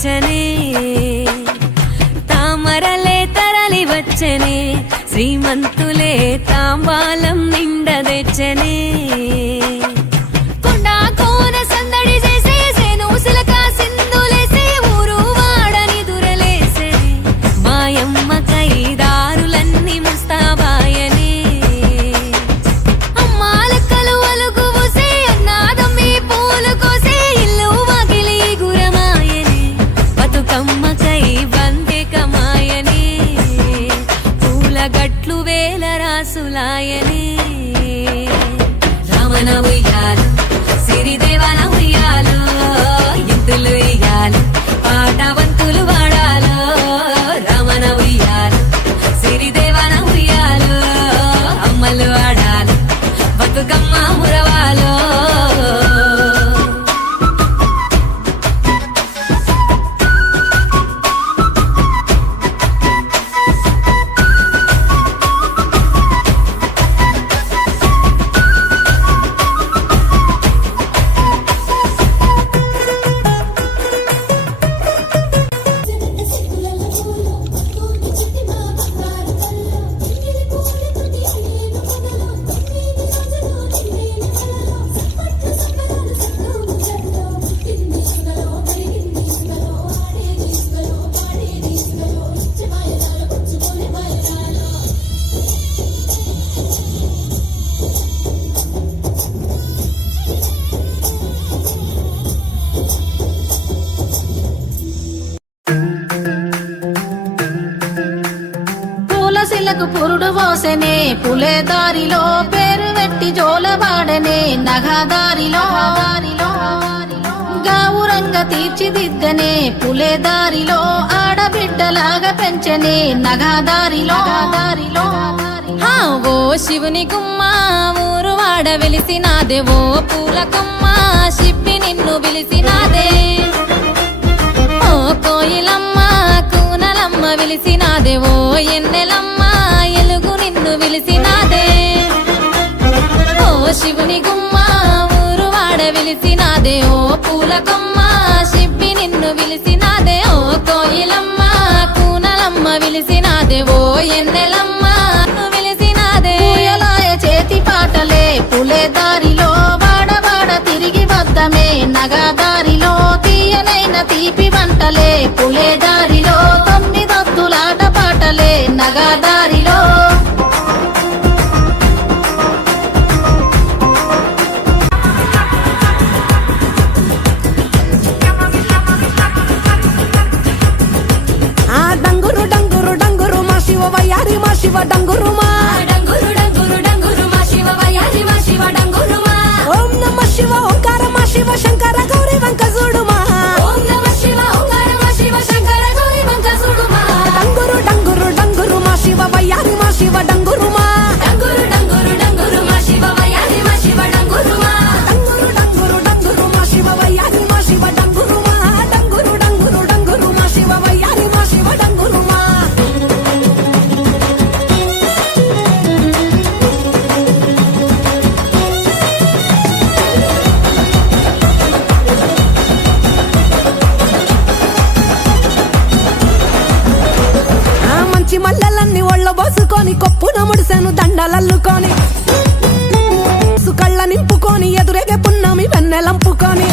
వచ్చనే తామరలే తరలి వచ్చనే శ్రీమంతులే తాంబాలం నిండ తెచ్చనే కొండా కోన సందడి చేసే సేనూసిలక సింధులేసే ఊరు వాడని దురలేసే మాయమ్మ కైదారులన్నీ ముస్తాబాయనే అమ్మాలక్కలు అలుగు పోసే అన్నాదమ్మి పూలు కోసే ఇల్లు వాకిలి గురమాయనే బతుకమ్మ కై బందే కమాయనే పూల గట్లు వేల రాసులాయనే రమణ ఉయ్యాలు సిరిదేవాల ఉయ్యాలు ఎత్తులు ఇయ్యాలు పాటవంతులు వాడాలు రమణ ఉయ్యాలు సిరిదేవాల ఉయ్యాలు అమ్మలు ఆడాలు బతుకమ్మ మురవాలో తులసిలకు పురుడు పోసెనే పులే దారిలో పేరు వెట్టి జోలబాడనే నగదారిలో గావురంగా తీర్చిదిద్దనే పులే దారిలో ఆడబిడ్డలాగా పెంచనే నగదారిలో ఓ శివుని గుమ్మ ఊరు వాడ వెలిసినాదే ఓ పూల కొమ్మ శిప్పి నిన్ను పిలిసినాదే ఓ కోయిలమ్మ కూనలమ్మ విలిసినాదే ఓ ఎన్నెలమ్మ ఎలుగు నిన్ను విలిసినాదే ఓ శివుని గుమ్మ ఊరు వాడ విలిసినాదే ఓ పూల కొమ్మ శిప్పి నిన్ను విలిసినాదే ఓ కోయిలమ్మ కూనలమ్మ విలిసినాదే ఓ ఎన్నెలమ్మ విలిసినాదే పూయలాయ చేతి పాటలే పులే దారిలో వాడవాడ తిరిగి వద్దమే నగదారిలో తీయనైన తీపి వంటలే పులే దారిలో తొమ్మిదొత్తులాట పాటలే నగదారిలో డంగురు డంగురు డంగురు మా శివ వయ్యారి మా శివ డంగురు మా డంగురు డంగురు డంగురు మా శివ వయ్యారి మా శివ డంగురు మా ఓం నమ శివ ఓంకార మా శివ శంకర గౌరీ వంక చూడు మా ఓం నమ శివ ఓంకార మా శివ శంకర గౌరీ వంక చూడు మా డంగురు డంగురు డంగురు మా శివ వయ్యారి మా శివ డంగురు మా డంగురు డంగురు డంగురు మా శివ వయ్యారి మా శివ డంగురు మా డంగురు డంగురు డంగురు మా శివ వయ్యారి మా శివ డంగురు మా డంగురు డంగురు డంగురు మా శివ వయ్యారి మా శివ డంగురు మా మంచి మల్లెలన్నీ ఒళ్ళ బోసుకొని కొప్పున ముడిసెను దండలల్లుకొని సుకళ్ళ నింపుకొని ఎదురేగే పున్నమి వెన్నెలంపుకొని